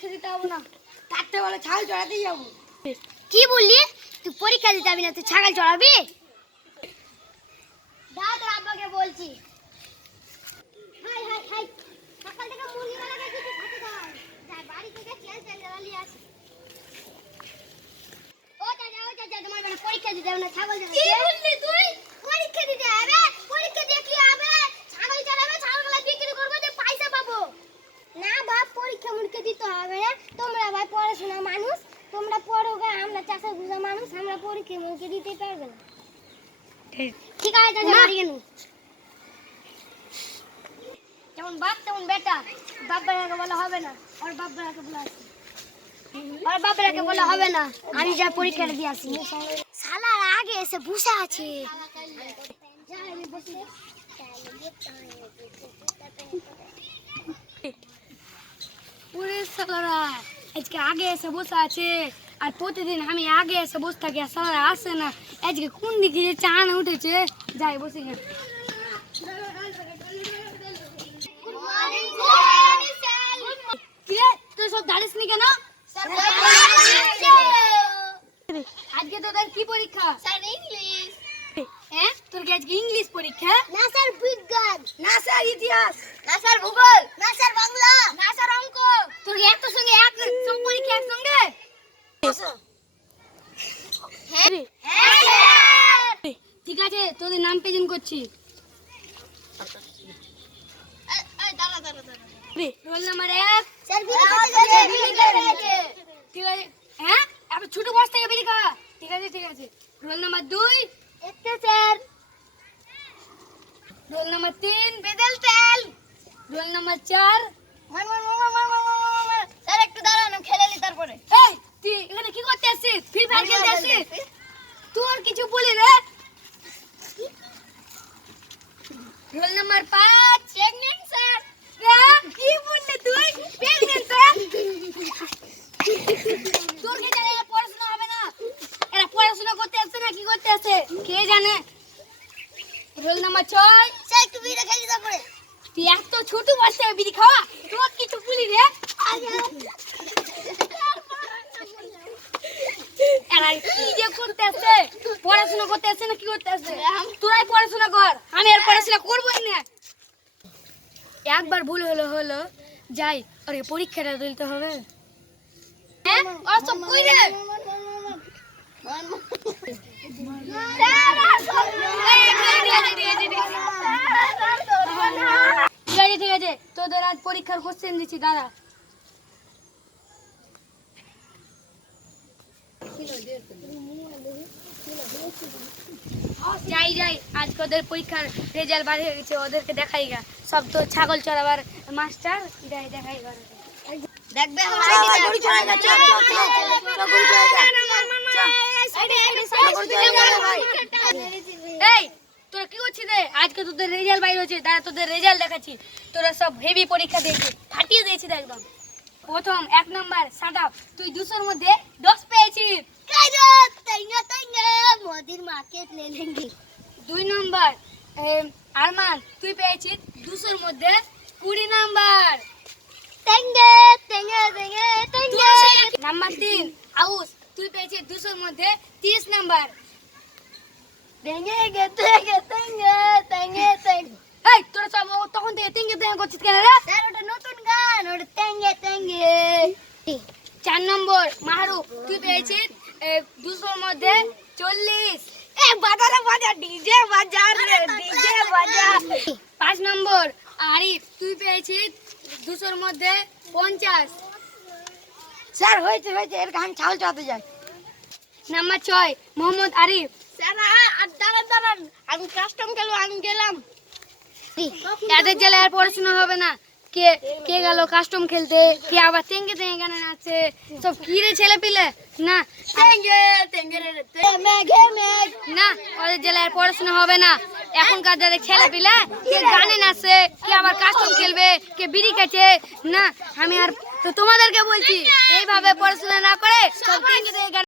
পরীক্ষা দিতে হবে না, থাকতে বলে ছাগল চড়াতেই যাবো। কি বললি? তুই পরীক্ষা দিতে যাবি না, তুই ছাগল চড়াবি? দাদা আব্বাকে বলছি। হাই হাই হাই, সকাল থেকে মুরগিওয়ালাকে কিছু খেতে দাও। যাই বাড়ি থেকে চেল জ্বালিয়ে আসি। ও চাচা তোমার বেটা পরীক্ষা দিতে যাবে না, ছাগল চড়াবে। কি বললি তুই? পরীক্ষা দিতে যাবে? পরীক্ষা দিয়ে কি হবে? ছাগল চড়াবে, ছাগলগুলো বিক্রি করবে, যে পয়সা পাবো। না বাপ, পরীক্ষা মুরগি দিতে হবে না। তোমরা ভাই পড়াশোনা মানুষ, তোমরা পড়োগে, আমরা চাষা বুঝা মানুষ, আমরা পরীক্ষা মুরগি দিতে পারবে না। ঠিক আছে চাচা, বাড়ি গেল। যেমন বাপ তেমন বেটা, বাপ বেটাকে বলা হবে না, আর বাপ বেটাকে বলা আছে। আর বাপ বেটাকে বলা হবে না, আমি যা পরীক্ষাটা দিয়ে আসি। শালার আগে এসে বসে আছে। ওরে শালারা আজকে আগে এসে বসে আছে, আর প্রতিদিন আমি আগে এসে বসে থাকি, আর শালারা আসে না। আজকে কোন দিকে যে চান উঠেছে, যাই বসে গেল। তুই সব দাঁড়িস নি কেন? আজকে তোদের কি পরীক্ষা? ইংলিশ। হ্যাঁ, তোর কি আজকে ইংলিশ পরীক্ষা? না স্যার বিজ্ঞান। না স্যার ইতিহাস। না স্যার ভূগোল। না স্যার বাংলা। না স্যার অঙ্ক। তোর কি একটা সঙ্গে এক সব পরীক্ষা একসঙ্গে? ঠিক আছে, তোদের নাম প্রেজেন্ট করছি। Roll number 1। স্যার ঠিক আছে, হ্যাঁ আপনি ছোট বয়স থেকে বেরিয়ে খাওয়া। ঠিক আছে ঠিক আছে। Roll number 2। একটা স্যার রোল নাম্বার 3। বেদেল তেল। Roll number 4। স্যার একটু দাঁড়ান, আমি খেলে নি তারপরে। এই তুই এখানে কি করতে আসছিস? ফ্রি ফায়ার খেলতে আসছিস? তোর কিছু বলি রে। Roll number 5। Pregnant sir. কি বললি তুই? Pregnant sir? তোর কি জানে এরা পড়াশোনা হবে না? এরা পড়াশোনা করতে আসছে না কি করতে আসছে কে জানে? Roll number 6। স্যার একটু বিড়ি খেলি তারপরে। তুই এত ছোট বয়স থেকে বিড়ি খাওয়া? তোর কিছু বলি রে। এরা কি যে করতে আসছে? পড়াশোনা করতে আসছে না কি করতে আসছে? তোরাই পড়াশোনা কর, আমি আর পড়াশোনা করবোই না। একবার ভুল হলো যাই, আরে পরীক্ষাটা দিতে হবে। হ্যাঁ আর সব কই রে? ঠিক আছে তোদের আজ পরীক্ষার কোশ্চেন দিচ্ছি দাদা। যাই আজ ওদের পরীক্ষার রেজাল্ট বার হয়ে গেছে, ওদেরকে দেখাই গা। সব তো ছাগল চড়াবার মাস্টার, দেখাই গা। দেখবে এই তোরা কি করছিস রে? আজকে তোদের রেজাল্ট বাইর হয়েছে, দাঁড়া তোদের রেজাল্ট দেখাচ্ছি। তোরা সব হেভি পরীক্ষা দিয়েছিস, ফাটিয়ে দিয়েছিস একদম। প্রথম 1 নাম্বার সাদাব, তুই 200-র মধ্যে 10 পেয়েছিস। মোদির মার্কেট লে লেঙ্গে। 2 নাম্বার আরমান, তুই পেয়েছিস 200-র মধ্যে 20 নাম্বার। তেঙ্গে তেঙ্গে তেঙ্গে তেঙ্গে। নাম্বার 3 আউস, তুই পেয়েছিস 200-র মধ্যে 30 নাম্বার। তেঙ্গে তেঙ্গে তেঙ্গে তেঙ্গে তেঙ্গে। এই তোরা সব তখন থেকে তেঙ্গে করছিস কেন রে? স্যার ওটা নতুন গান, ওটা তেঙ্গে তেঙ্গে। 4 নম্বর মাহরুফ, তুই পেয়েছিস 200-র মধ্যে 40। বাজা ডিজে বাজা রে ডিজে বাজা। 5 নম্বর আরিফ, তুই পেয়েছিস 200-র মধ্যে 50। স্যার হয়েছে এর গান ছাগল চড়াতে যায়। নাম্বার 6 মোহাম্মদ আরিফ, স্যার আর দাঁড়ান, আমি কাস্টম খেলবো, আমি গেলাম। এদের জেলে আর পড়াশোনা হবে না। কে কে গেল কাস্টম খেলতে, কে আবার তেঙ্গে গানে নাচছে। সব কি রে ছেলে পিলে? না তেঙ্গে তেঙ্গে রে মেঘে মেঘ। না, ওদের জেলে আর পড়াশোনা হবে না। এখনকার যাদের ছেলে পিলে কে গানে নাচছে, কে আবার কাস্টম খেলবে, কে বিড়ি খাচ্ছে। না আমি আর তো তোমাদেরকে বলছি এইভাবে পড়াশোনা না করে সব তেঙ্গে